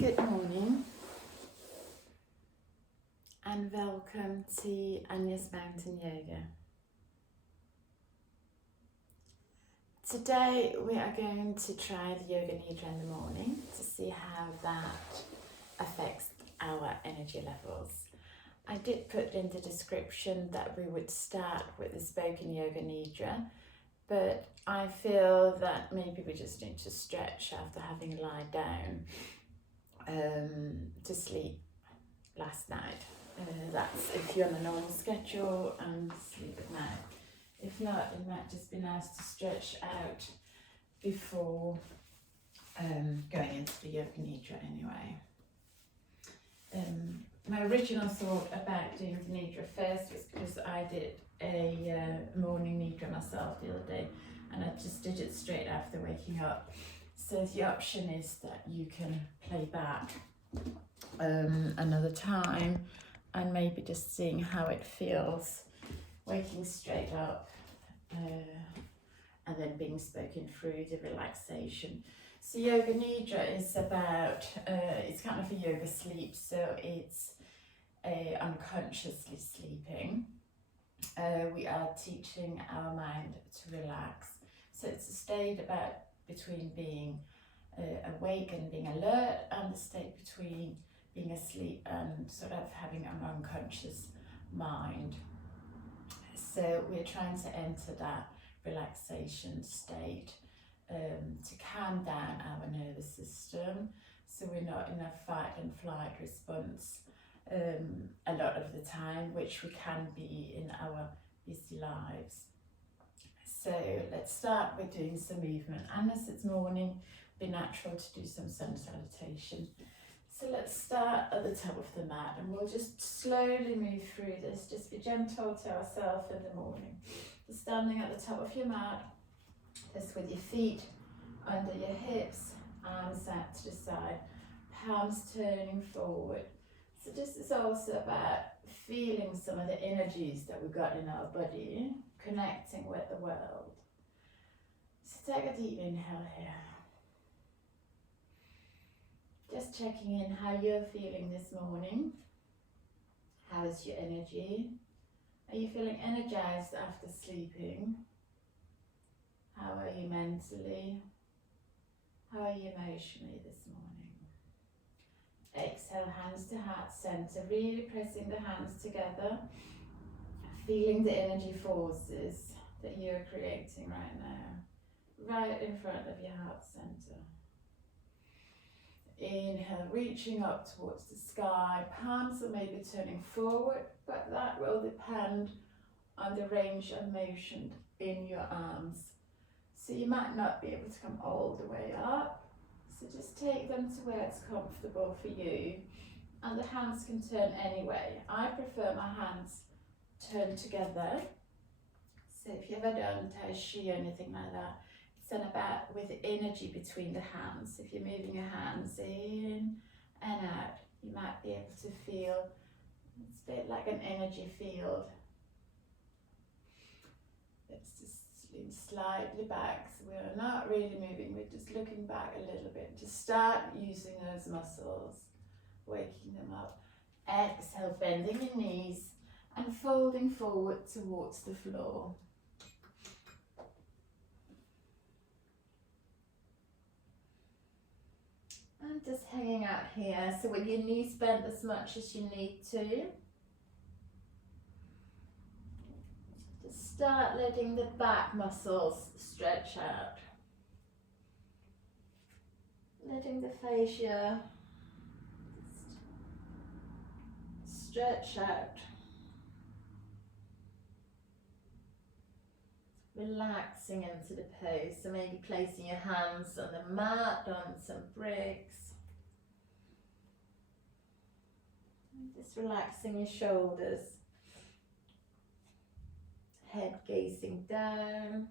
Good morning and welcome to Anya's Mountain Yoga. Today we are going to try the Yoga Nidra in the morning to see how that affects our energy levels. I did put in the description that we would start with the spoken Yoga Nidra, but I feel that maybe we just need to stretch after having lied down to sleep last night. That's if you're on a normal schedule and sleep at night. If not, it might just be nice to stretch out before going into the Yoga Nidra anyway. My original thought about doing the Nidra first was because I did a morning Nidra myself the other day, and I just did it straight after waking up. So the option is that you can play back another time and maybe just seeing how it feels waking straight up and then being spoken through the relaxation. So Yoga Nidra is about, it's kind of a yoga sleep, so it's unconsciously sleeping. We are teaching our mind to relax. So it's a state about between being awake and being alert, and the state between being asleep and sort of having an unconscious mind. So we're trying to enter that relaxation state to calm down our nervous system, so we're not in a fight and flight response a lot of the time, which we can be in our busy lives. So let's start with doing some movement, and as it's morning, be natural to do some sun salutation. So let's start at the top of the mat, and we'll just slowly move through this. Just be gentle to ourselves in the morning. So standing at the top of your mat, just with your feet under your hips, arms out to the side, palms turning forward. So this is also about feeling some of the energies that we've got in our body, connecting with the world. So take a deep inhale here. Just checking in how you're feeling this morning. How is your energy? Are you feeling energized after sleeping? How are you mentally? How are you emotionally this morning? Exhale, hands to heart center, really pressing the hands together, feeling the energy forces that you're creating right now, right in front of your heart center. Inhale, reaching up towards the sky, palms are maybe turning forward, but that will depend on the range of motion in your arms. So you might not be able to come all the way up, so just take them to where it's comfortable for you, and the hands can turn anyway. I prefer my hands turned together, so if you've ever done Tai Chi or anything like that, and about with the energy between the hands. If you're moving your hands in and out, you might be able to feel, it's a bit like an energy field. Let's just lean slightly back, so we're not really moving, we're just looking back a little bit. Just start using those muscles, waking them up. Exhale, bending your knees and folding forward towards the floor. And just hanging out here, so with your knees bent as much as you need to. Just start letting the back muscles stretch out. Letting the fascia stretch out. Relaxing into the pose, so maybe placing your hands on the mat, on some bricks. Just relaxing your shoulders. Head gazing down.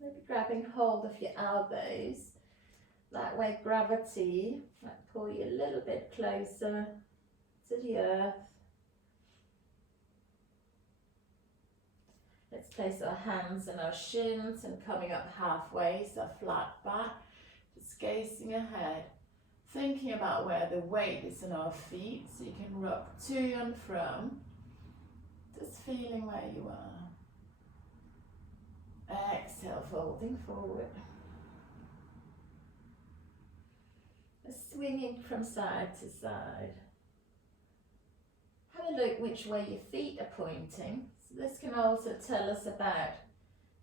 Maybe grabbing hold of your elbows. That way gravity might pull you a little bit closer to the earth. Let's place our hands on our shins and coming up halfway, so flat back. Just gazing ahead, thinking about where the weight is on our feet, so you can rock to and from, just feeling where you are. Exhale, folding forward. Swinging from side to side. Have a look which way your feet are pointing. So this can also tell us about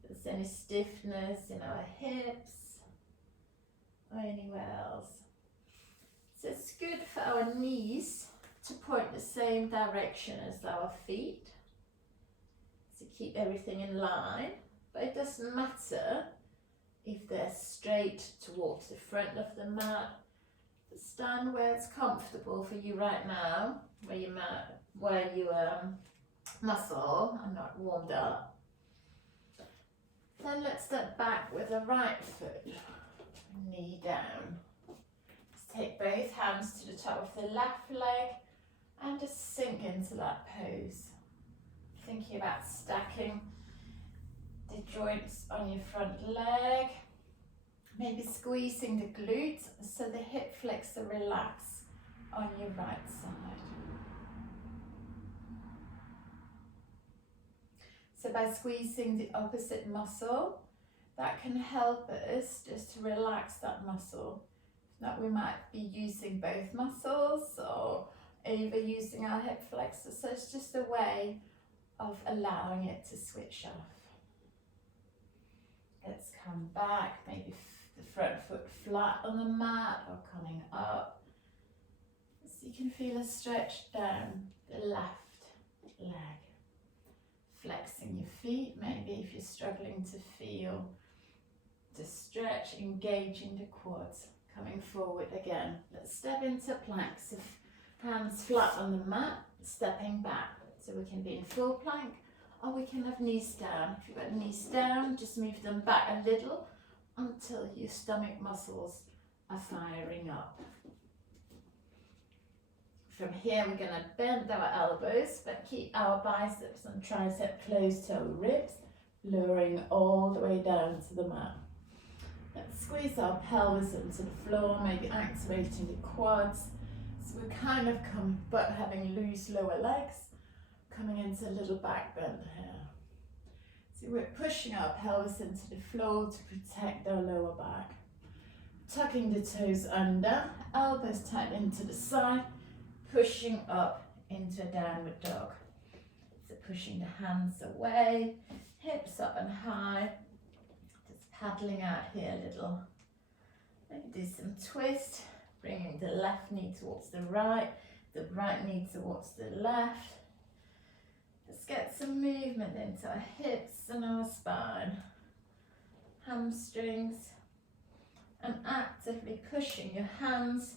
if there's any stiffness in our hips or anywhere else. So it's good for our knees to point the same direction as our feet, to keep everything in line, but it doesn't matter if they're straight towards the front of the mat. Stand where it's comfortable for you right now, where your muscle are not warmed up. Then let's step back with the right foot, knee down. Just take both hands to the top of the left leg and just sink into that pose. Thinking about stacking the joints on your front leg. Maybe squeezing the glutes so the hip flexor relax on your right side. So by squeezing the opposite muscle, that can help us just to relax that muscle. If not, we might be using both muscles or overusing our hip flexor. So it's just a way of allowing it to switch off. Let's come back, maybe the front foot flat on the mat or coming up. So you can feel a stretch down the left leg. Flexing your feet, maybe if you're struggling to feel the stretch, engaging the quads. Coming forward again. Let's step into plank. So hands flat on the mat, stepping back. So we can be in full plank, or we can have knees down. If you've got knees down, just move them back a little until your stomach muscles are firing up. From here, we're going to bend our elbows, but keep our biceps and tricep close to our ribs, lowering all the way down to the mat. Let's squeeze our pelvis into the floor, maybe activating the quads. So we're kind of but having loose lower legs, coming into a little back bend here. So we're pushing our pelvis into the floor to protect our lower back. Tucking the toes under, elbows tight into the side, pushing up into a downward dog. So pushing the hands away, hips up and high. Just paddling out here a little. Maybe do some twist, bringing the left knee towards the right knee towards the left. Let's get some movement into our hips and our spine, hamstrings, and actively pushing your hands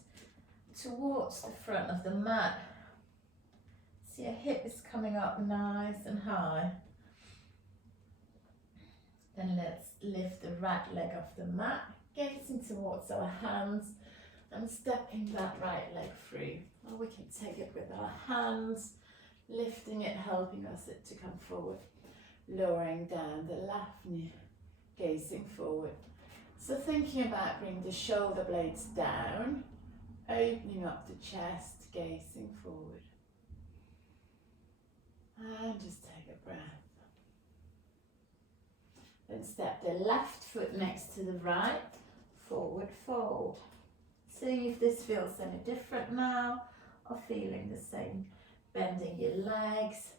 towards the front of the mat. So your hip is coming up nice and high. Then let's lift the right leg off the mat, gazing towards our hands and stepping that right leg through. Or we can take it with our hands, lifting it, helping us to come forward, lowering down the left knee, gazing forward. So thinking about bringing the shoulder blades down, opening up the chest, gazing forward. And just take a breath. Then step the left foot next to the right, forward fold. Seeing if this feels any different now, or feeling the same. Bending your legs,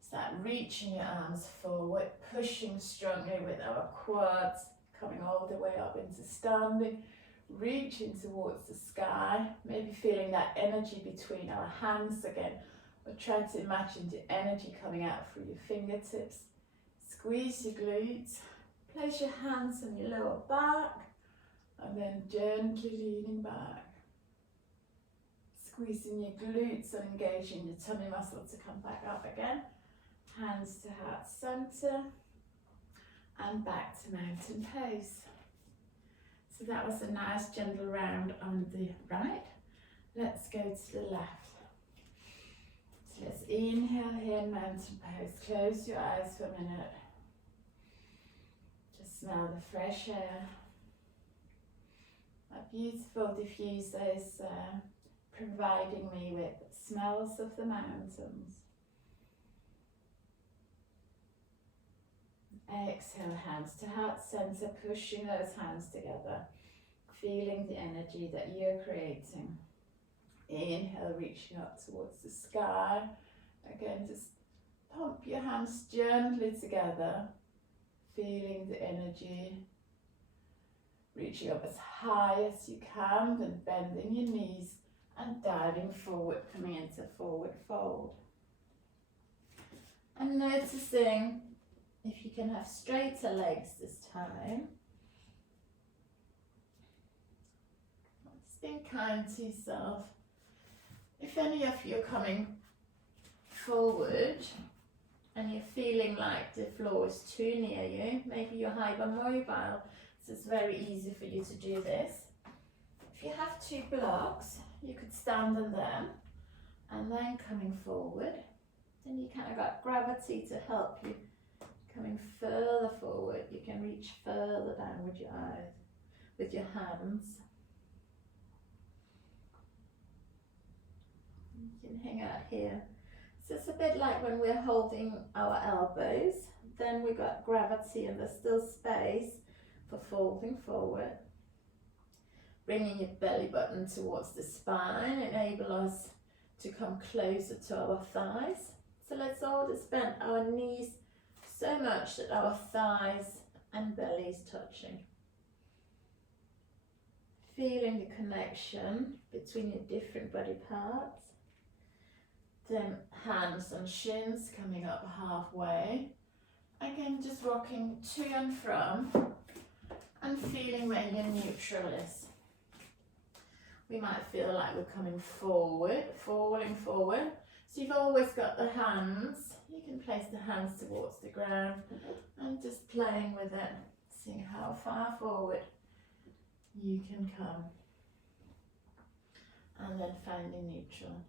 start reaching your arms forward, pushing strongly with our quads, coming all the way up into standing, reaching towards the sky, maybe feeling that energy between our hands again. We're trying to imagine the energy coming out through your fingertips. Squeeze your glutes, place your hands on your lower back, and then gently leaning back. Squeezing your glutes and engaging your tummy muscle to come back up again. Hands to heart center and back to mountain pose. So that was a nice gentle round on the right. Let's go to the left. So let's inhale here, mountain pose. Close your eyes for a minute. Just smell the fresh air. A beautiful diffuser is providing me with smells of the mountains. Exhale, hands to heart center, pushing those hands together, feeling the energy that you're creating. Inhale, reaching up towards the sky. Again, just pump your hands gently together, feeling the energy. Reaching up as high as you can, then bending your knees and diving forward, coming into forward fold. And noticing if you can have straighter legs this time. Just being kind to yourself. If any of you are coming forward and you're feeling like the floor is too near you, maybe you're hypermobile, so it's very easy for you to do this. If you have two blocks, you could stand on them and then coming forward. Then you kind of got gravity to help you coming further forward. You can reach further down with your eyes, with your hands. You can hang out here. So it's a bit like when we're holding our elbows, then we've got gravity and there's still space for folding forward. Bringing your belly button towards the spine, enable us to come closer to our thighs. So let's all just bend our knees so much that our thighs and belly is touching. Feeling the connection between your different body parts. Then hands on shins coming up halfway. Again, just rocking to and from and feeling where your neutral is. We might feel like we're coming forward, falling forward. So you've always got the hands. You can place the hands towards the ground and just playing with it, seeing how far forward you can come. And then finding neutral.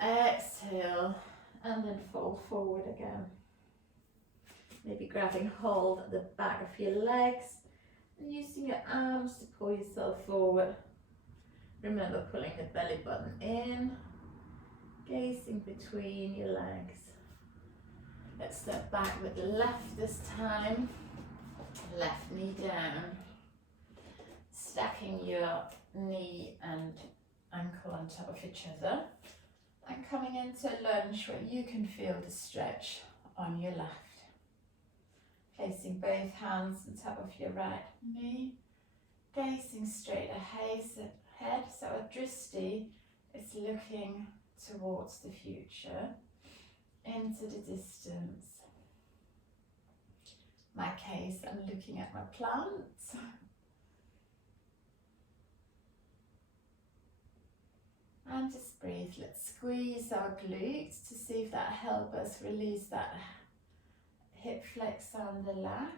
Exhale and then fold forward again. Maybe grabbing hold at the back of your legs and using your arms to pull yourself forward. Remember pulling the belly button in, gazing between your legs. Let's step back with the left this time. Left knee down. Stacking your knee and ankle on top of each other. And coming into lunge where you can feel the stretch on your left. Placing both hands on top of your right knee. Gazing straight ahead, so our drishti is looking towards the future, into the distance. In my case, I'm looking at my plants. And just breathe. Let's squeeze our glutes to see if that helps us release that hip flex on the left.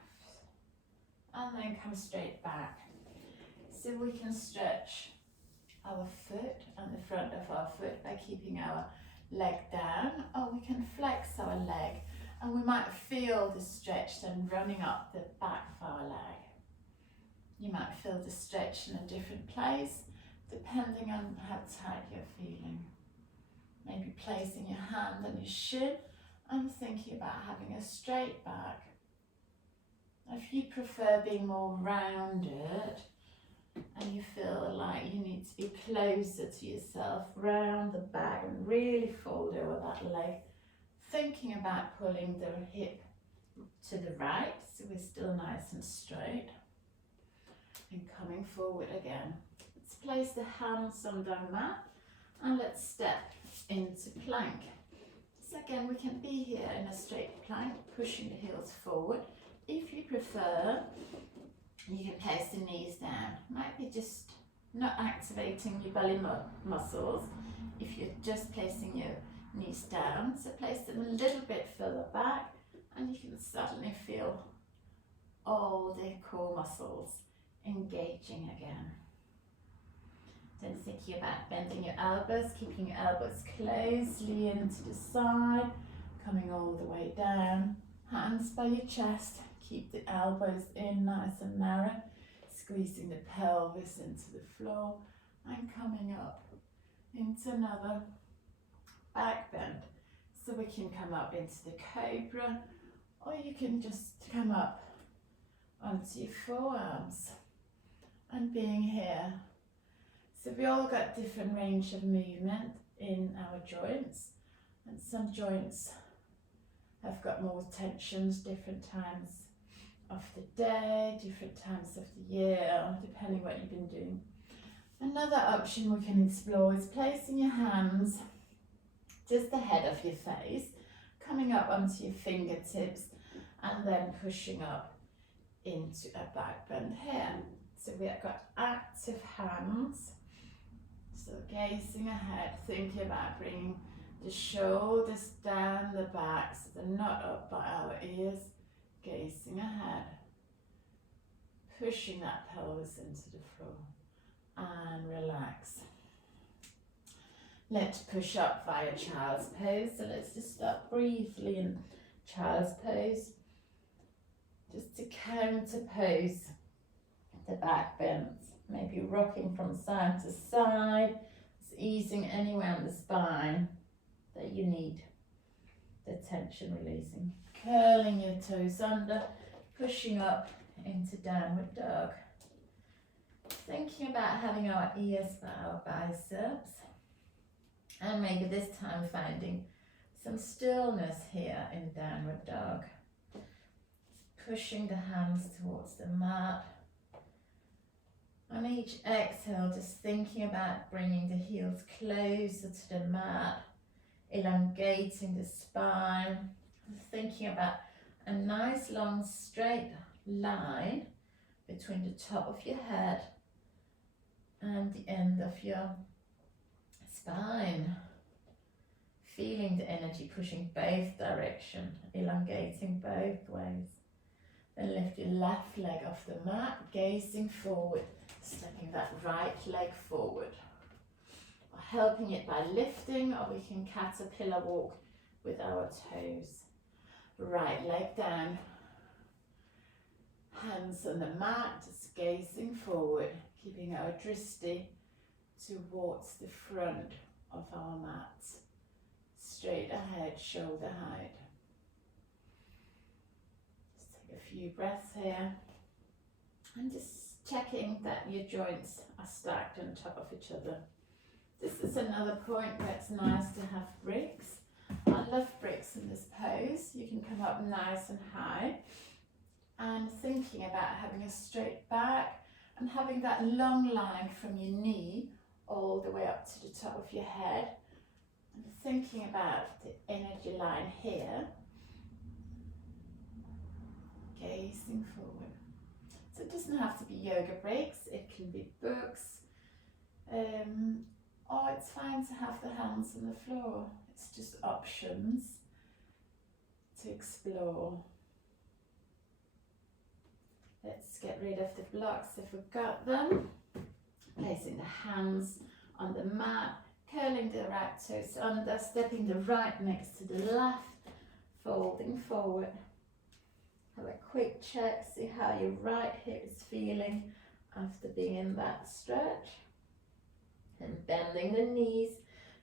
And then come straight back. So we can stretch our foot and the front of our foot by keeping our leg down, or we can flex our leg and we might feel the stretch then running up the back of our leg. You might feel the stretch in a different place depending on how tight you're feeling. Maybe placing your hand on your shin and thinking about having a straight back. If you prefer being more rounded and you feel like you need to be closer to yourself, round the back and really fold over that leg, thinking about pulling the hip to the right so we're still nice and straight, and coming forward again. Let's place the hands on the mat and let's step into plank. So again, we can be here in a straight plank, pushing the heels forward. If you prefer, you can place the knees down. Might be just not activating your belly muscles if you're just placing your knees down. So place them a little bit further back and you can suddenly feel all the core muscles engaging again. Then thinking about bending your elbows, keeping your elbows closely into the side, coming all the way down. Hands by your chest, keep the elbows in nice and narrow. squeezing the pelvis into the floor and coming up into another back bend. So we can come up into the cobra, or you can just come up onto your forearms and being here. So we all got different range of movement in our joints, and some joints have got more tensions different times of the day, different times of the year, depending what you've been doing. Another option we can explore is placing your hands just ahead of your face, coming up onto your fingertips and then pushing up into a back bend here. So we've got active hands, so gazing ahead, thinking about bringing the shoulders down the back so they're not up by our ears, gazing ahead, pushing that pelvis into the floor and relax. Let's push up via child's pose. So let's just start briefly in child's pose, just to counter pose the back bends, maybe rocking from side to side, just easing anywhere on the spine that you need the tension releasing. Curling your toes under, pushing up into downward dog. Thinking about having our ears for our biceps, and maybe this time finding some stillness here in downward dog. Pushing the hands towards the mat. On each exhale, just thinking about bringing the heels closer to the mat, elongating the spine, thinking about a nice long straight line between the top of your head and the end of your spine. Feeling the energy pushing both directions, elongating both ways. Then lift your left leg off the mat, gazing forward, stepping that right leg forward. Or helping it by lifting, or we can caterpillar walk with our toes. Right leg down, hands on the mat, just gazing forward, keeping our dristi towards the front of our mat. Straight ahead, shoulder height. Just take a few breaths here. And just checking that your joints are stacked on top of each other. This is another point where it's nice to have bricks. I love bricks in this pose. You can come up nice and high. And thinking about having a straight back and having that long line from your knee all the way up to the top of your head. And thinking about the energy line here. Gazing forward. So it doesn't have to be yoga breaks, it can be books, or it's fine to have the hands on the floor. It's just options to explore. Let's get rid of the blocks if we've got them. Placing the hands on the mat, curling the right toes under, stepping the right next to the left, folding forward. Have a quick check, see how your right hip is feeling after being in that stretch. And bending the knees,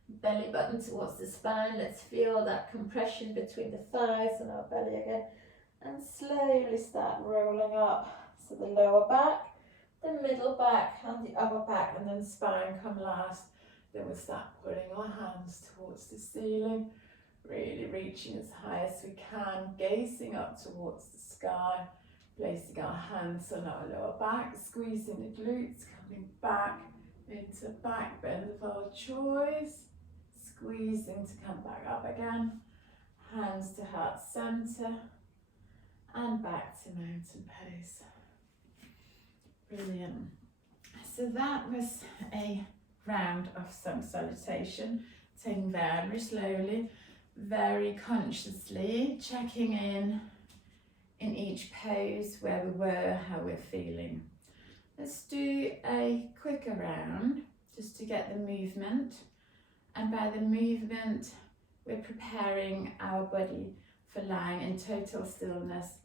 belly button towards the spine. Let's feel that compression between the thighs and our belly again. And slowly start rolling up. So the lower back, the middle back and the upper back, and then spine come last. Then we'll start putting our hands towards the ceiling. Really reaching as high as we can, gazing up towards the sky, placing our hands on our lower back, squeezing the glutes, coming back into back bend of our choice, squeezing to come back up again, hands to heart center, and back to mountain pose. Brilliant. So that was a round of sun salutation, taking very slowly, very consciously, checking in each pose where we were, how we're feeling. Let's do a quicker round just to get the movement, and by the movement we're preparing our body for lying in total stillness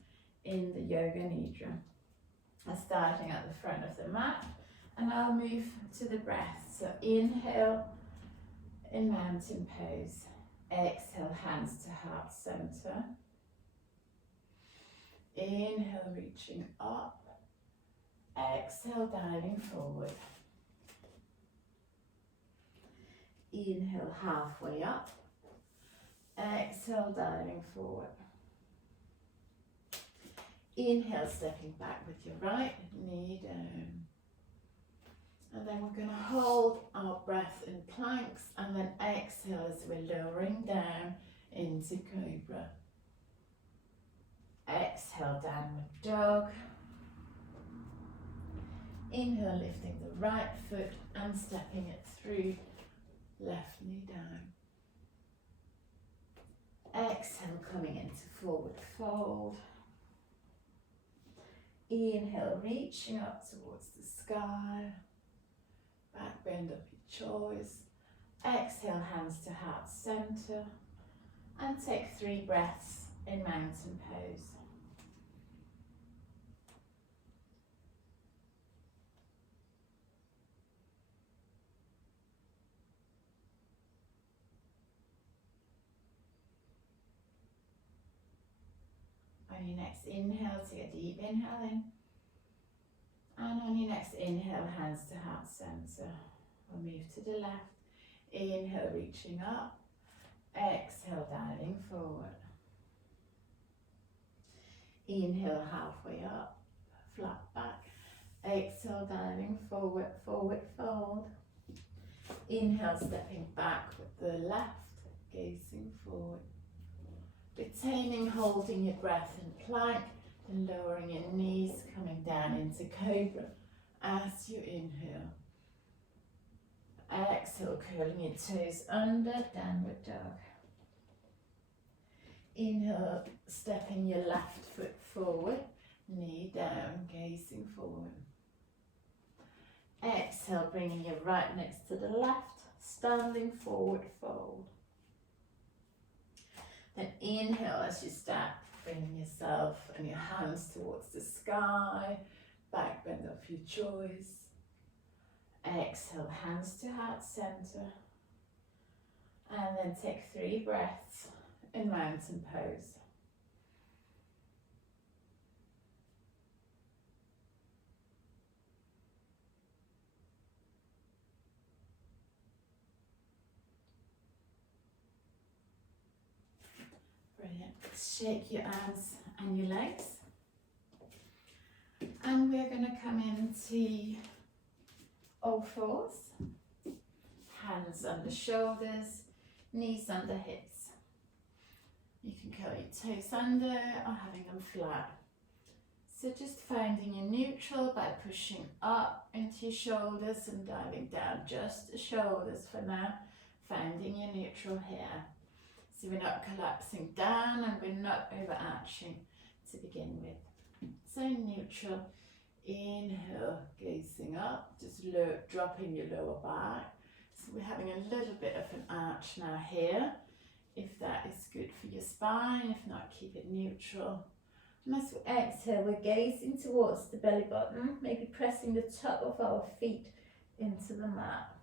in the Yoga Nidra. starting at the front of the mat, and I'll move to the breath. So inhale in mountain pose, exhale hands to heart center, inhale reaching up, exhale diving forward, inhale halfway up, exhale diving forward. Inhale, stepping back with your right knee down. And then we're going to hold our breath in planks and then exhale as we're lowering down into cobra. Exhale, downward dog. Inhale, lifting the right foot and stepping it through, left knee down. Exhale, coming into forward fold. Inhale, reaching up towards the sky. Back bend of your choice. Exhale, hands to heart center. And take 3 breaths in mountain pose. On your next inhale, take a deep inhale in. And on your next inhale, hands to heart center. We'll move to the left. Inhale, reaching up. Exhale, diving forward. Inhale, halfway up, flat back. Exhale, diving forward, forward fold. Inhale, stepping back with the left, gazing forward. Retaining, holding your breath in plank and lowering your knees, coming down into cobra as you inhale. Exhale, curling your toes under, downward dog. Inhale, stepping your left foot forward, knee down, gazing forward. Exhale, bringing your right next to the left, standing forward fold. Then inhale as you start bringing yourself and your hands towards the sky, back bend of your choice. Exhale, hands to heart center. And then take 3 breaths in mountain pose. Brilliant. Shake your arms and your legs. And we're going to come into all fours. Hands under shoulders, knees under hips. You can curl your toes under or having them flat. So just finding your neutral by pushing up into your shoulders and diving down just the shoulders for now. Finding your neutral here. So we're not collapsing down and we're not overarching to begin with. So neutral, inhale, gazing up, just dropping your lower back. So we're having a little bit of an arch now here, if that is good for your spine. If not, keep it neutral. And as we exhale, we're gazing towards the belly button, maybe pressing the top of our feet into the mat.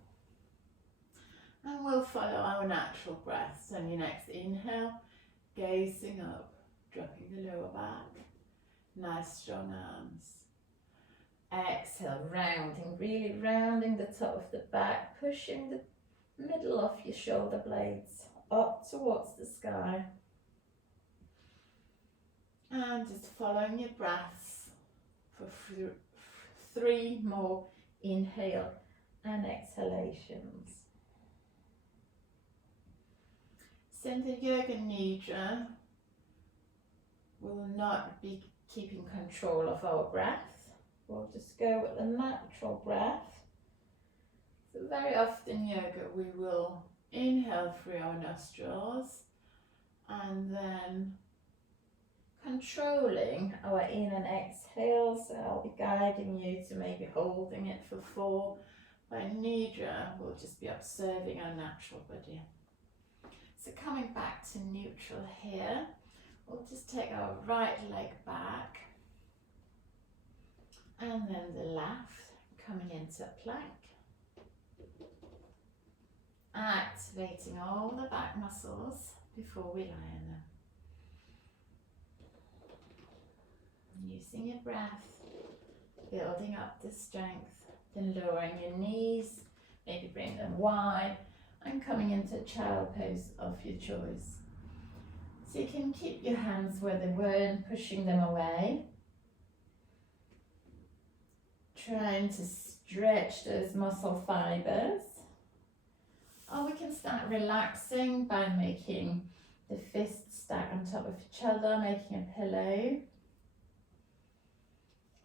And we'll follow our natural breaths. On your next inhale, gazing up, dropping the lower back. Nice strong arms. Exhale, rounding, really rounding the top of the back, pushing the middle of your shoulder blades up towards the sky. And just following your breaths for 3 more inhale and exhalations. Center Yoga Nidra will not be keeping control of our breath. We'll just go with the natural breath. So very often yoga we will inhale through our nostrils and then controlling our in and exhale. So I'll be guiding you to maybe holding it for 4. By Nidra, we'll just be observing our natural body. So coming back to neutral here, we'll just take our right leg back And then the left, coming into plank. Activating all the back muscles before we lie in them. Using your breath, building up the strength, then lowering your knees, maybe bring them wide, and coming into child pose of your choice. So you can keep your hands where they were and pushing them away. Trying to stretch those muscle fibers. Or we can start relaxing by making the fists stack on top of each other, making a pillow.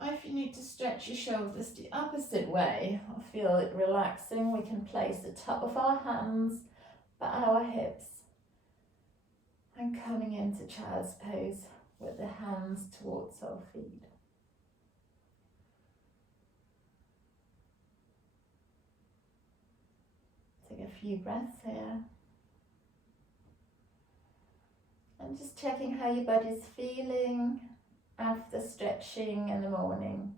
Or if you need to stretch your shoulders the opposite way or feel it relaxing, we can place the top of our hands by our hips and coming into child's pose with the hands towards our feet. Take a few breaths here. And just checking how your body's feeling after stretching in the morning.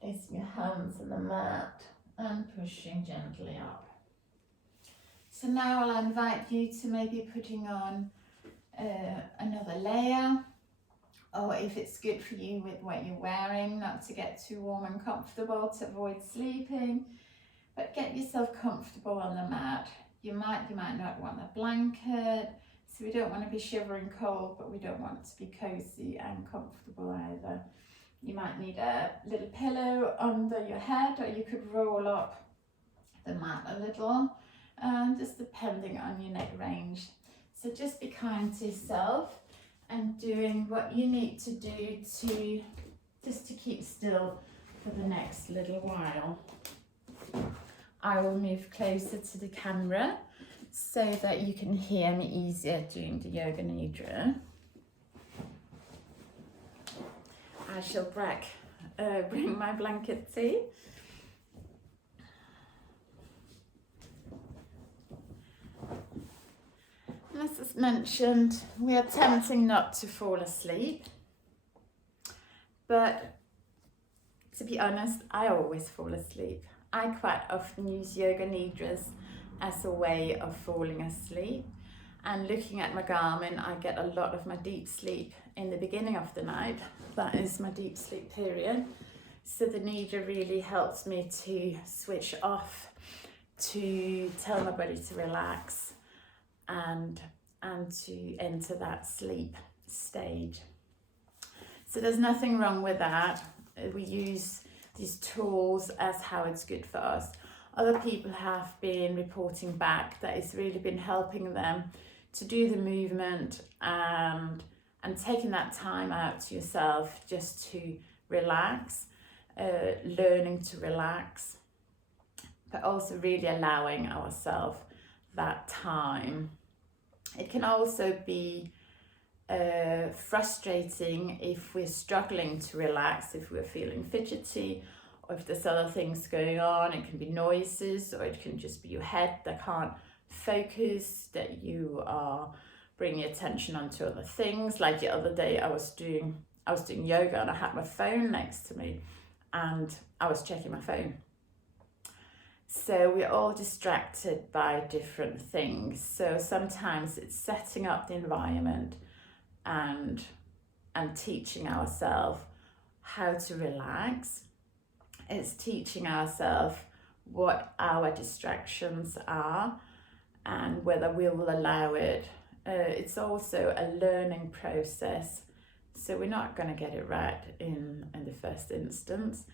Placing your hands on the mat and pushing gently up. So now I'll invite you to maybe putting on another layer, or if it's good for you with what you're wearing, not to get too warm and comfortable to avoid sleeping, but get yourself comfortable on the mat. You might not want a blanket, so we don't want to be shivering cold, but we don't want to be cozy and comfortable either. You might need a little pillow under your head, or you could roll up the mat a little, just depending on your neck range. So just be kind to yourself and doing what you need to do to keep still for the next little while. I will move closer to the camera so that you can hear me easier doing the Yoga Nidra. I shall bring my blanket tea. As mentioned, we are attempting not to fall asleep, but to be honest, I always fall asleep. I quite often use Yoga Nidras as a way of falling asleep, and looking at my Garmin, I get a lot of my deep sleep in the beginning of the night. That is my deep sleep period. So the Nidra really helps me to switch off, to tell my body to relax, and to enter that sleep stage. So there's nothing wrong with that. We use these tools as how it's good for us. Other people have been reporting back that it's really been helping them to do the movement and taking that time out to yourself just to relax, learning to relax, but also really allowing ourselves that time. It can also be frustrating if we're struggling to relax, if we're feeling fidgety, or if there's other things going on. It can be noises, or it can just be your head that can't focus, that you are bringing attention onto other things. Like the other day I was doing yoga and I had my phone next to me and I was checking my phone. So we're all distracted by different things. So sometimes it's setting up the environment and teaching ourselves how to relax. It's teaching ourselves what our distractions are and whether we will allow it. It's also a learning process. So we're not going to get it right in the first instance.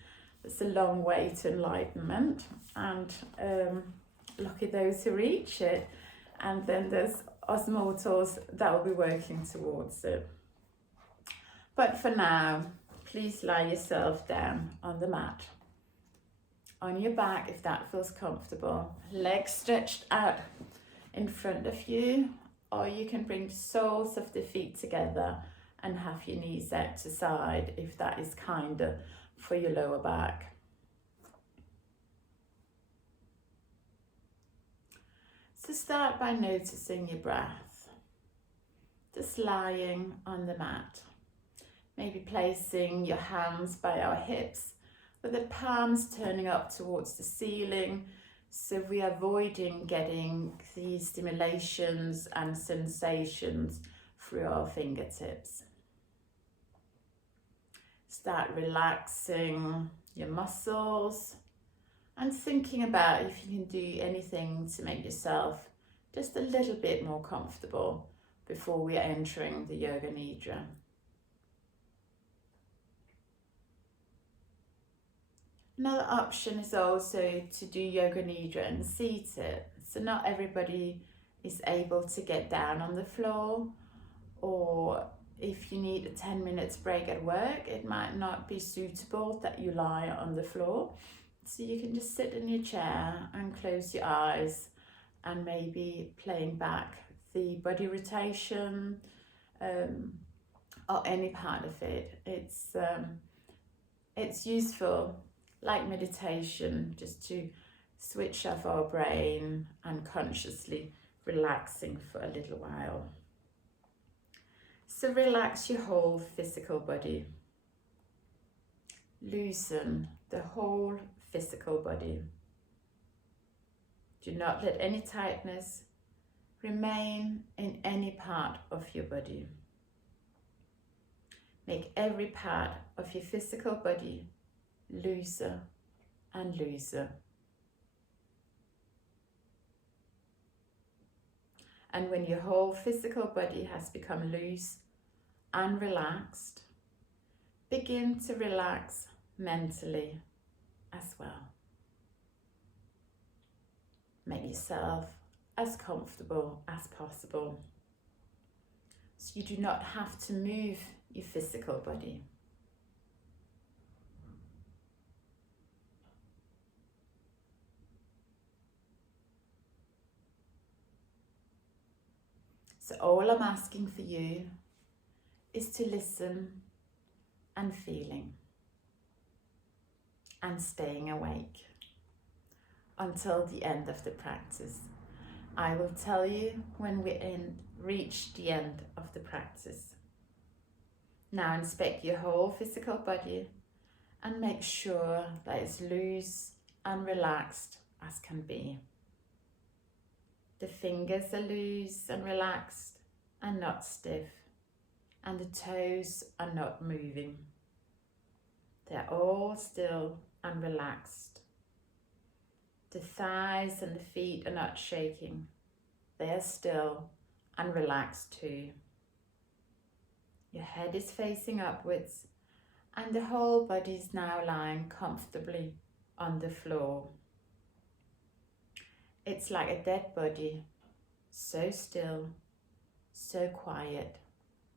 It's a long way to enlightenment, and lucky those who reach it. And then there's us mortals that will be working towards it. But for now, please lie yourself down on the mat, on your back if that feels comfortable, legs stretched out in front of you, or you can bring the soles of the feet together and have your knees out to side if that is kinder for your lower back. So start by noticing your breath, just lying on the mat. Maybe placing your hands by our hips with the palms turning up towards the ceiling, so we're avoiding getting these stimulations and sensations through our fingertips. Start relaxing your muscles and thinking about if you can do anything to make yourself just a little bit more comfortable before we are entering the Yoga Nidra. Another option is also to do Yoga Nidra and seated. So not everybody is able to get down on the floor, or if you need a 10 minutes break at work, it might not be suitable that you lie on the floor. So you can just sit in your chair and close your eyes and maybe playing back the body rotation or any part of it. It's useful, like meditation, just to switch off our brain and consciously relaxing for a little while. So relax your whole physical body. Loosen the whole physical body. Do not let any tightness remain in any part of your body. Make every part of your physical body looser and looser. And when your whole physical body has become loose and relaxed, begin to relax mentally as well. Make yourself as comfortable as possible, so you do not have to move your physical body. So all I'm asking for you is to listen and feeling and staying awake until the end of the practice. I will tell you when we reach the end of the practice. Now inspect your whole physical body and make sure that it's loose and relaxed as can be. The fingers are loose and relaxed and not stiff, and the toes are not moving. They're all still and relaxed. The thighs and the feet are not shaking. They are still and relaxed too. Your head is facing upwards and the whole body is now lying comfortably on the floor. It's like a dead body, so still, so quiet,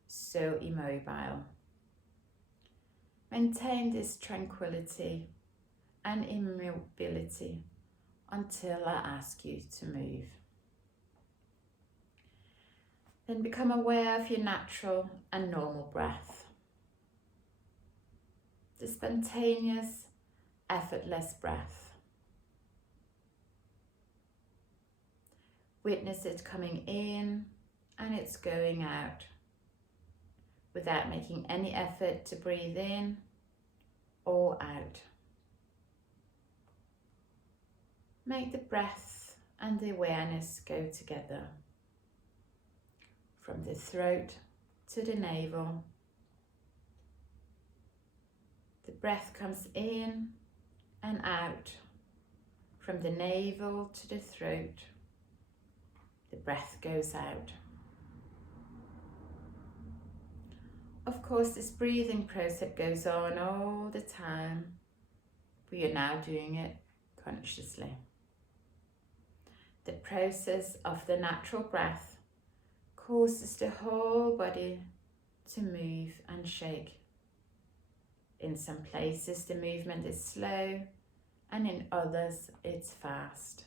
so immobile. Maintain this tranquility and immobility until I ask you to move. Then become aware of your natural and normal breath. The spontaneous, effortless breath. Witness it coming in and it's going out without making any effort to breathe in or out. Make the breath and the awareness go together. From the throat to the navel. The breath comes in and out. From the navel to the throat. The breath goes out. Of course, this breathing process goes on all the time. We are now doing it consciously. The process of the natural breath causes the whole body to move and shake. In some places the movement is slow and in others it's fast.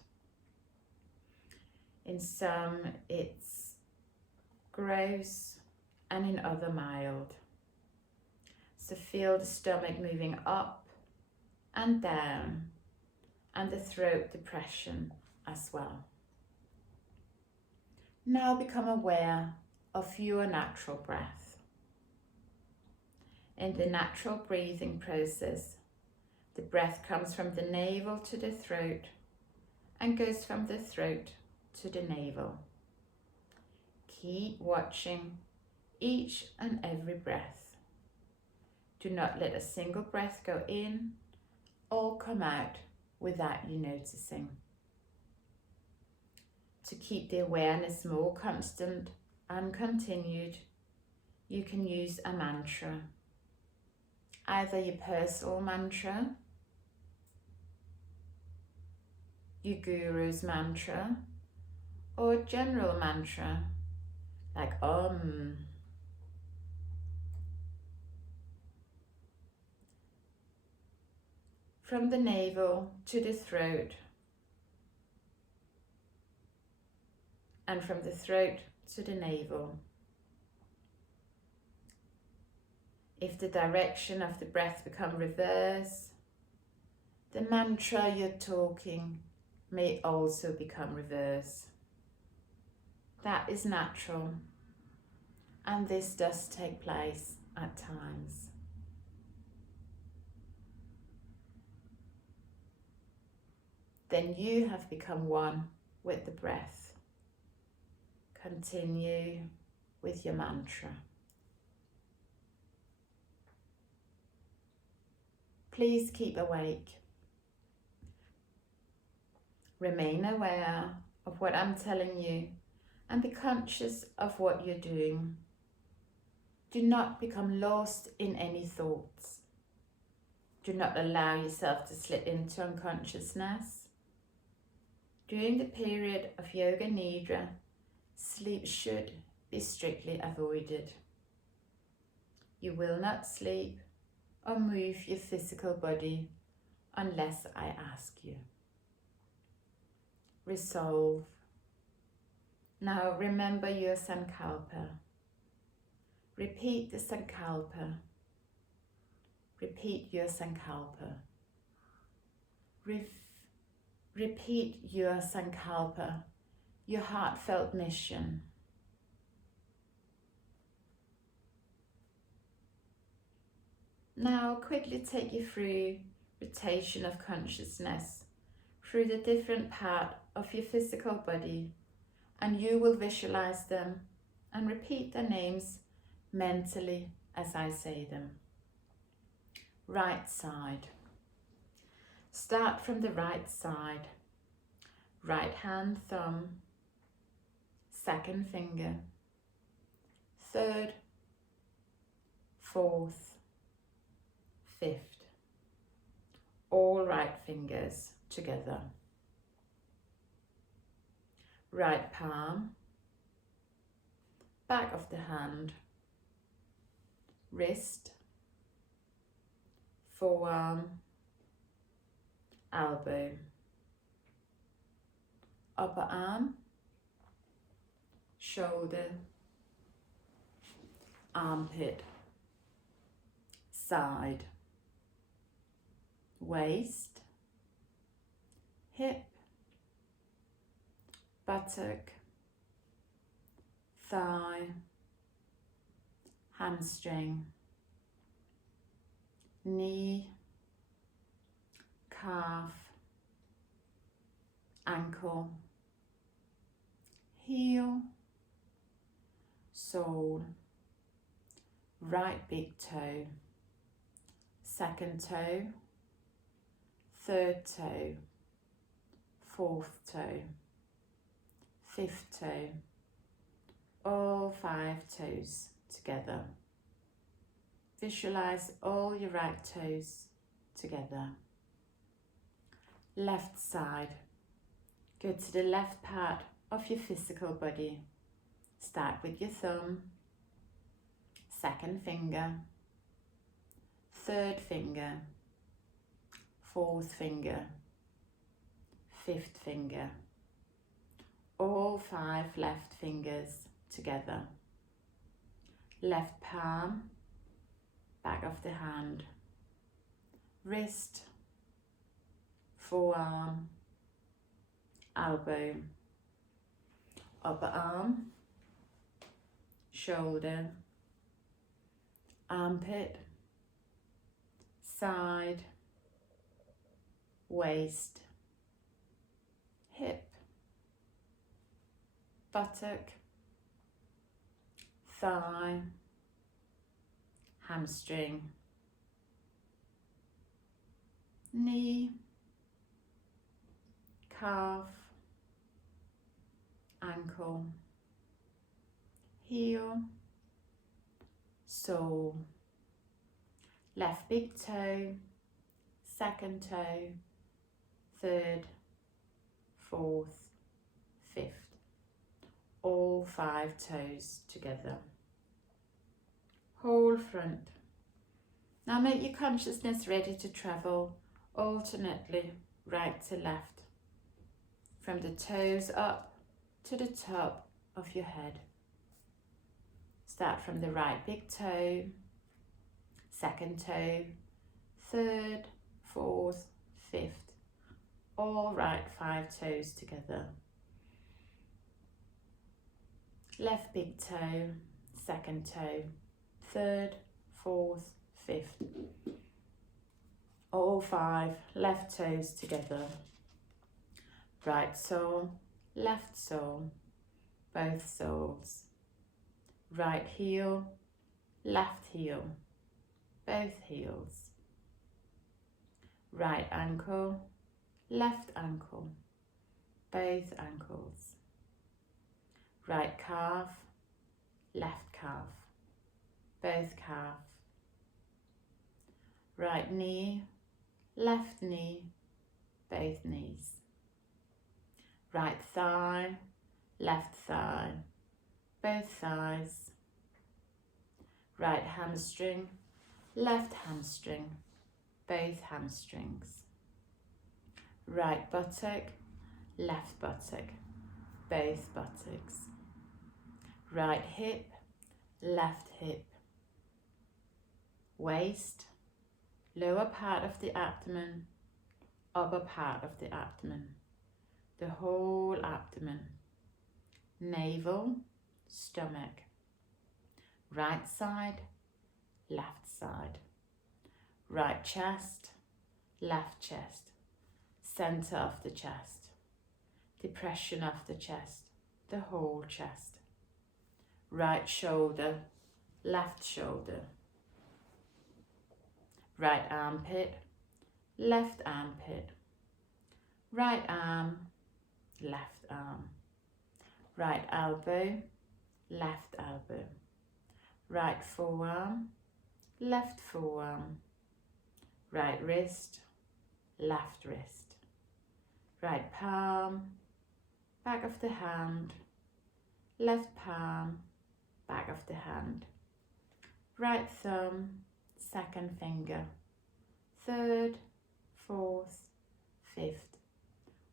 In some it's gross and in other mild. So feel the stomach moving up and down and the throat depression as well. Now become aware of your natural breath. In the natural breathing process, the breath comes from the navel to the throat and goes from the throat to the navel. Keep watching each and every breath. Do not let a single breath go in or come out without you noticing. To keep the awareness more constant and continued, you can use a mantra. Either your personal mantra, your guru's mantra, or a general mantra like Om. From the navel to the throat, and from the throat to the navel. If the direction of the breath becomes reverse, the mantra you're talking may also become reverse. That is natural, and this does take place at times. Then you have become one with the breath. Continue with your mantra. Please keep awake. Remain aware of what I'm telling you and be conscious of what you're doing. Do not become lost in any thoughts. Do not allow yourself to slip into unconsciousness. During the period of Yoga Nidra, sleep should be strictly avoided. You will not sleep or move your physical body unless I ask you. Resolve. Now remember your sankalpa. Repeat the sankalpa. Repeat your sankalpa. Repeat your sankalpa, your heartfelt mission. Now quickly take you through rotation of consciousness through the different part of your physical body, and you will visualize them and repeat their names mentally as I say them. Right side. Start from the right side. Right hand thumb, second finger, third, fourth, fifth. All right fingers together. Right palm, back of the hand, wrist, forearm, elbow, upper arm, shoulder, armpit, side, waist, hip, buttock, thigh, hamstring, knee, calf, ankle, heel, sole, right big toe, second toe, third toe, fourth toe, fifth toe, all 5 toes together. Visualize all your right toes together. Left side. Go to the left part of your physical body. Start with your thumb, second finger, third finger, fourth finger, fifth finger. All 5 left fingers together. Left palm, back of the hand, wrist, forearm, elbow. upper arm, shoulder, armpit, side, waist, hip, buttock, thigh, hamstring, knee, calf, ankle, heel, sole, left big toe, second toe, third, fourth, fifth, all 5 toes together, whole front. Now make your consciousness ready to travel alternately right to left, from the toes up to the top of your head. Start from the right big toe, second toe, third, fourth, fifth, all right 5 toes together. Left big toe, second toe, third, fourth, fifth, all 5 left toes together. Right sole, left sole, both soles. Right heel, left heel, both heels. Right ankle, left ankle, both ankles. Right calf, left calf, both calf. Right knee, left knee, both knees. Right thigh, left thigh, both thighs. Right hamstring, left hamstring, both hamstrings. Right buttock, left buttock, both buttocks. Right hip, left hip. Waist, lower part of the abdomen, upper part of the abdomen, the whole abdomen. Navel, stomach. Right side, left side. Right chest, left chest. Center of the chest. Depression of the chest, the whole chest. Right shoulder, left shoulder. Right armpit, left armpit. Right arm, left arm. Right elbow, left elbow. Right forearm, left forearm. Right wrist, left wrist. Right palm, back of the hand. Left palm, back of the hand. Right thumb, second finger. Third, fourth, fifth.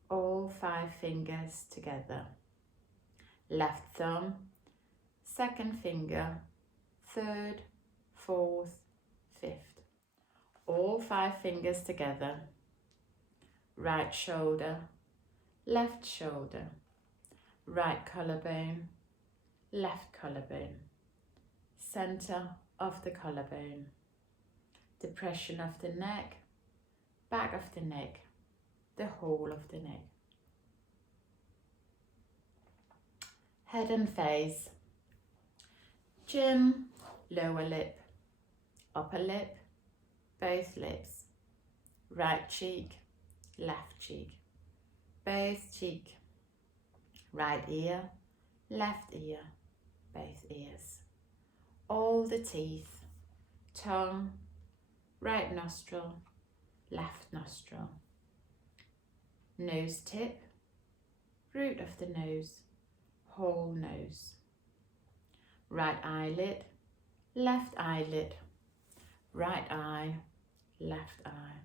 All 5 fingers together. Left thumb, second finger, third, fourth, fifth. All 5 fingers together. Right shoulder, left shoulder. Right collarbone, left collarbone. Center of the collarbone. Depression of the neck, back of the neck, the whole of the neck. Head and face. Chin, lower lip, upper lip, both lips. Right cheek, left cheek, both cheek. Right ear, left ear, both ears. All the teeth. Tongue, right nostril, left nostril. Nose tip, root of the nose, whole nose. Right eyelid, left eyelid. Right eye, left eye.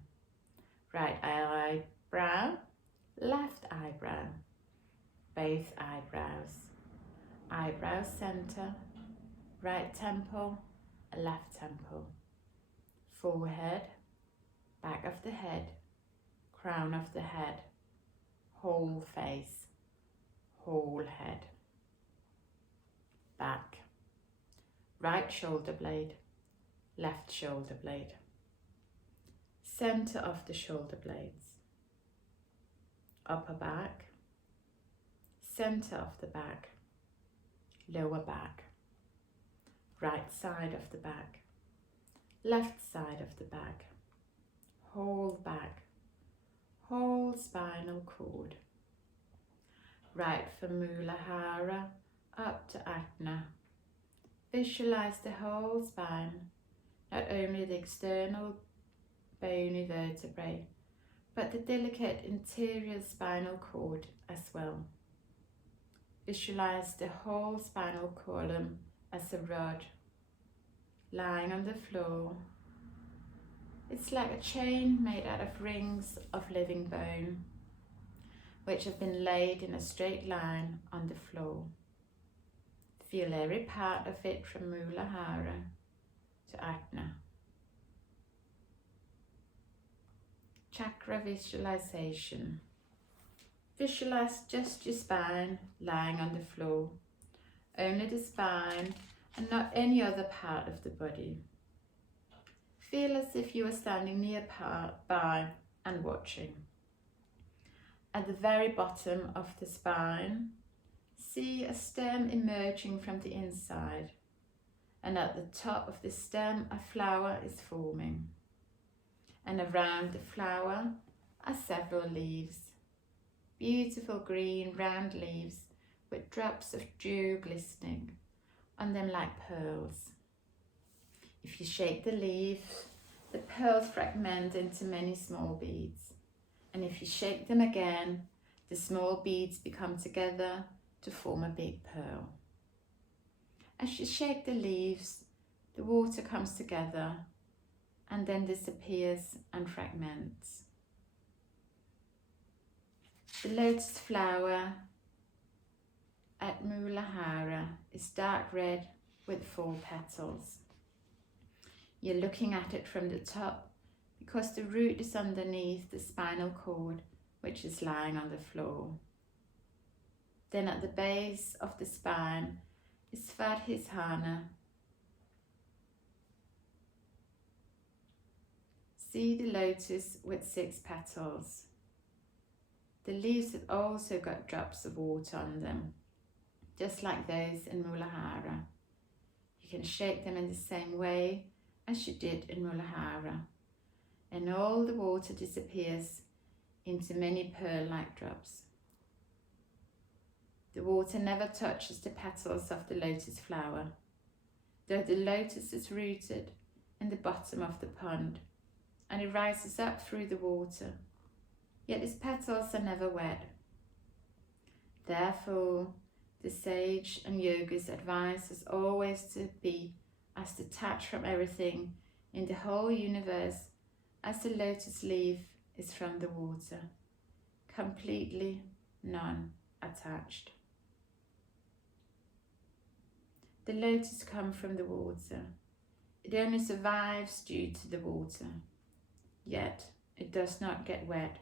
Right eyebrow, left eyebrow. Both eyebrows. Eyebrow center, right temple, left temple. Forehead, back of the head, crown of the head, whole face, whole head. right shoulder blade, left shoulder blade, centre of the shoulder blades, upper back, centre of the back, lower back, right side of the back, left side of the back, whole back, whole spinal cord, right from Muladhara up to Ajna. Visualize the whole spine, not only the external bony vertebrae, but the delicate interior spinal cord as well. Visualize the whole spinal column as a rod lying on the floor. It's like a chain made out of rings of living bone, which have been laid in a straight line on the floor. Feel every part of it from Muladhara to Ajna. Chakra visualization. Visualize just your spine lying on the floor, only the spine and not any other part of the body. Feel as if you are standing nearby and watching. At the very bottom of the spine, see a stem emerging from the inside, and at the top of the stem a flower is forming. And around the flower are several leaves, beautiful green round leaves with drops of dew glistening on them like pearls. If you shake the leaves, the pearls fragment into many small beads, and if you shake them again, the small beads become together to form a big pearl. As you shake the leaves, the water comes together and then disappears and fragments. The lotus flower at Muladhara is dark red with 4 petals. You're looking at it from the top because the root is underneath the spinal cord, which is lying on the floor. Then at the base of the spine is Svadhisthana. See the lotus with 6 petals. The leaves have also got drops of water on them, just like those in Muladhara. You can shake them in the same way as you did in Muladhara, and all the water disappears into many pearl-like drops. The water never touches the petals of the lotus flower, though the lotus is rooted in the bottom of the pond, and it rises up through the water, yet its petals are never wet. Therefore, the sage and yogas advise us always to be as detached from everything in the whole universe as the lotus leaf is from the water, completely non-attached. The lotus comes from the water. It only survives due to the water, yet it does not get wet.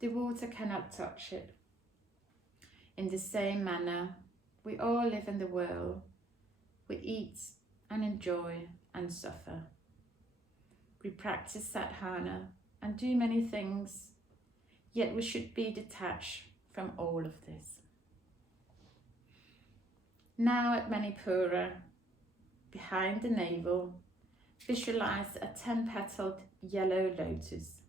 The water cannot touch it. In the same manner, we all live in the world. We eat and enjoy and suffer. We practice sadhana and do many things, yet we should be detached from all of this. Now at Manipura, behind the navel, visualize a 10-petaled yellow lotus.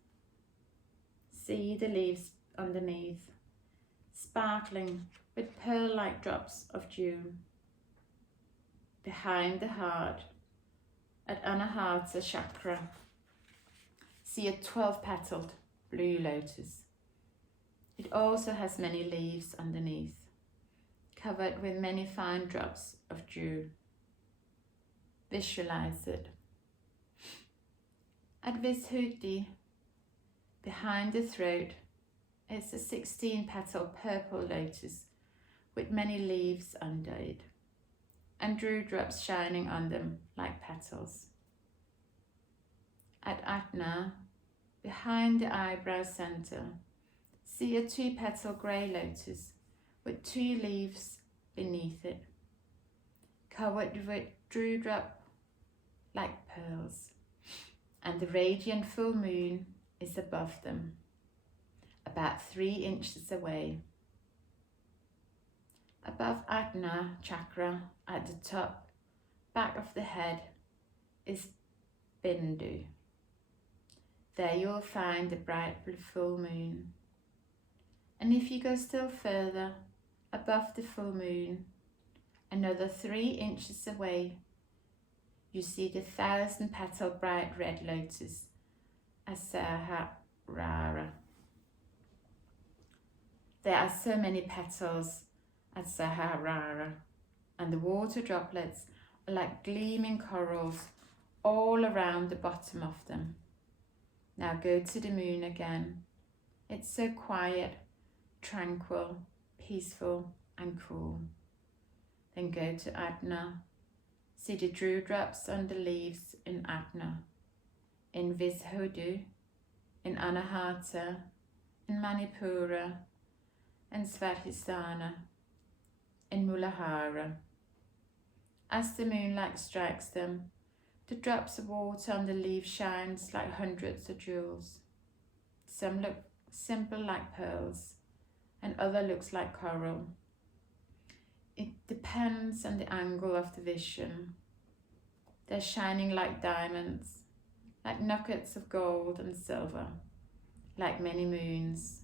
See the leaves underneath, sparkling with pearl-like drops of dew. Behind the heart, at Anahata chakra, see a 12-petaled blue lotus. It also has many leaves underneath, covered with many fine drops of dew. Visualize it. At Vishuddhi, behind the throat, is a 16-petal purple lotus with many leaves under it, and dew drops shining on them like petals. At Ajna, behind the eyebrow center, see a 2-petal grey lotus with 2 leaves beneath it, covered with dewdrop like pearls, and the radiant full moon is above them, about 3 inches away. Above Ajna chakra at the top, back of the head, is Bindu. There you'll find the bright full moon. And if you go still further, above the full moon, another 3 inches away, you see the 1,000-petal bright red lotus, Asahara. There are so many petals at Sahara, and the water droplets are like gleaming corals all around the bottom of them. Now go to the moon again. It's so quiet, tranquil, peaceful and cool. Then go to Ajna. See the dewdrops on the leaves in Ajna, in Vishuddha, in Anahata, in Manipura, in Svadhisthana, in Muladhara. As the moonlight strikes them, the drops of water on the leaves shines like hundreds of jewels. Some look simple like pearls, and other looks like coral. It depends on the angle of the vision. They're shining like diamonds, like nuggets of gold and silver, like many moons,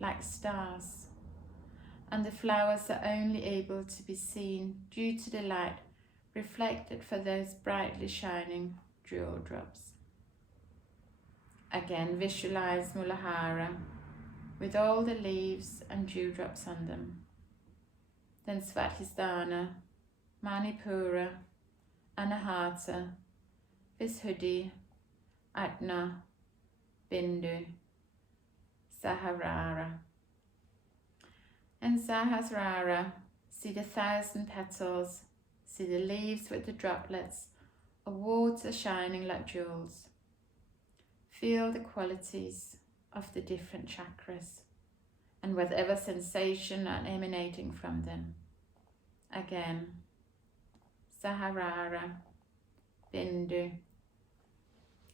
like stars. And the flowers are only able to be seen due to the light reflected for those brightly shining jewel drops. Again, visualize Muladhara with all the leaves and dewdrops on them. Then Svadhisthana, Manipura, Anahata, Vishuddha, Ajna, Bindu, Sahasrara. In Sahasrara, see the 1,000 petals, see the leaves with the droplets of water shining like jewels. Feel the qualities of the different chakras and whatever sensation are emanating from them. Again, Sahasrara, Bindu,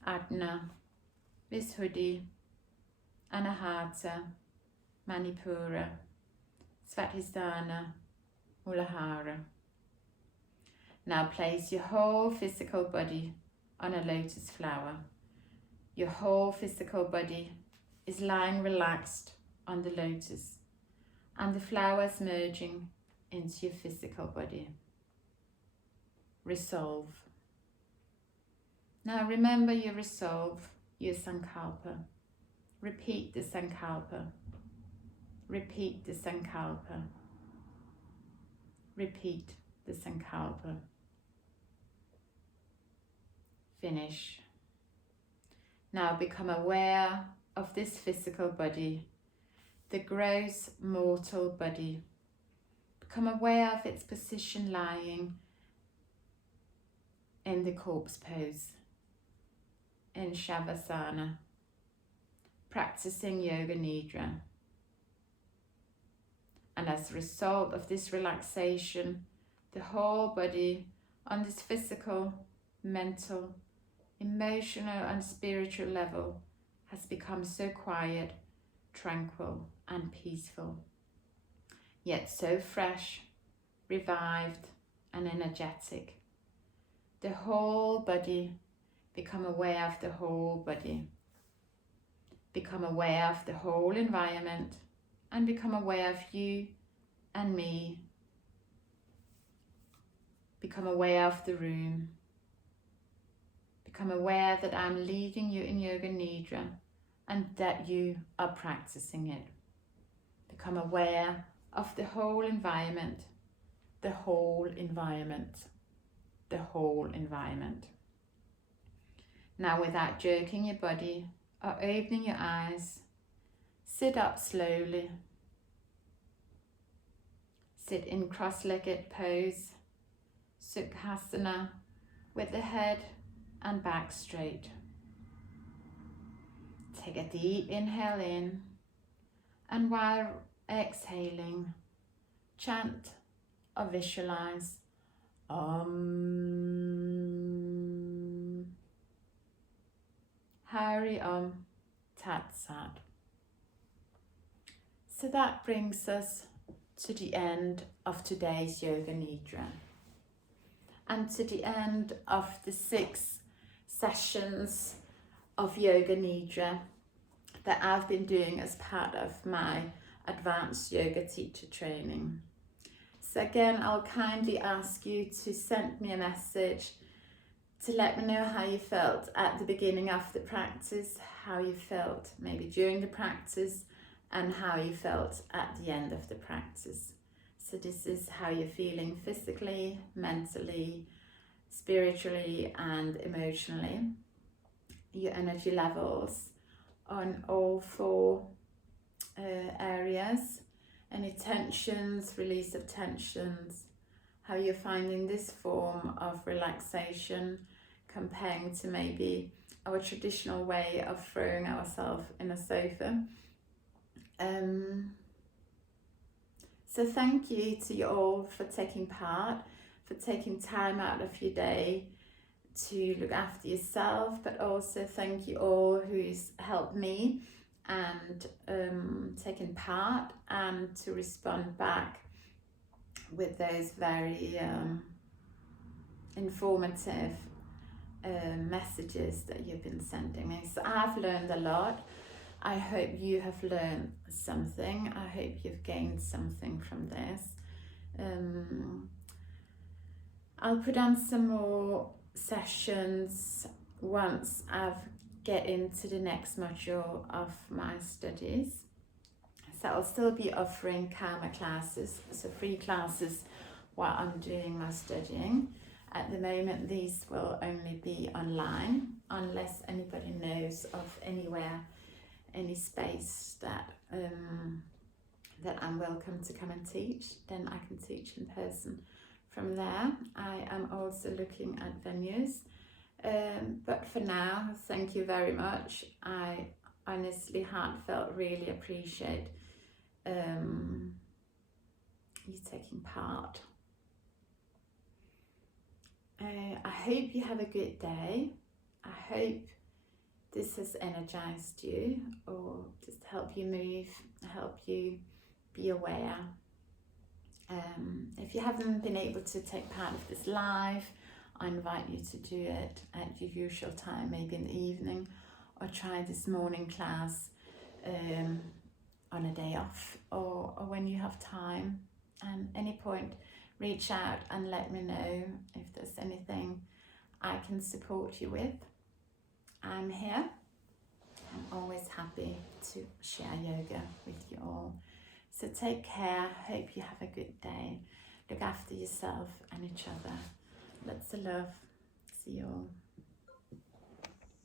Ajna, Vishuddha, Anahata, Manipura, Svadhisthana, Muladhara. Now place your whole physical body on a lotus flower. Your whole physical body is lying relaxed on the lotus, and the flower is merging into your physical body. Resolve. Now remember your resolve, your sankalpa. Repeat the sankalpa. Repeat the sankalpa. Repeat the sankalpa. Finish. Now become aware of this physical body, the gross mortal body. Become aware of its position lying in the corpse pose, in Shavasana, practicing Yoga Nidra. And as a result of this relaxation, the whole body on this physical, mental, emotional and spiritual level has become so quiet, tranquil and peaceful, yet so fresh, revived and energetic. The whole body, become aware of the whole body. Become aware of the whole environment and become aware of you and me. Become aware of the room. Become aware that I'm leading you in Yoga Nidra and that you are practicing it. Become aware of the whole environment, the whole environment, the whole environment. Now, without jerking your body or opening your eyes, sit up slowly. Sit in cross-legged pose, Sukhasana, with the head and back straight. Take a deep inhale in, and while exhaling, chant or visualize Hari Tat Sat. So that brings us to the end of today's Yoga Nidra and to the end of the 6 sessions of Yoga Nidra that I've been doing as part of my advanced yoga teacher training. So again, I'll kindly ask you to send me a message to let me know how you felt at the beginning of the practice, how you felt maybe during the practice, and how you felt at the end of the practice. So this is how you're feeling physically, mentally, spiritually, and emotionally. Your energy levels on all 4 areas. Any tensions, release of tensions, how you're finding this form of relaxation comparing to maybe our traditional way of throwing ourselves in a sofa. So thank you to you all for taking part, for taking time out of your day to look after yourself, but also thank you all who's helped me and taken part and to respond back with those very informative messages that you've been sending me. So I've learned a lot. I hope you have learned something. I hope you've gained something from this. I'll put on some more sessions once I've get into the next module of my studies. So I'll still be offering karma classes, so free classes while I'm doing my studying. At the moment, these will only be online, unless anybody knows of anywhere, any space that that I'm welcome to come and teach, then I can teach in person. From there, I am also looking at venues. But for now, thank you very much. I honestly, heartfelt, really appreciate you taking part. I hope you have a good day. I hope this has energized you or just help you move, help you be aware. If you haven't been able to take part of this live, I invite you to do it at your usual time, maybe in the evening, or try this morning class on a day off or when you have time. And any point, reach out and let me know if there's anything I can support you with. I'm here. I'm always happy to share yoga with you all. So take care. Hope you have a good day. Look after yourself and each other. Lots of love. See you all.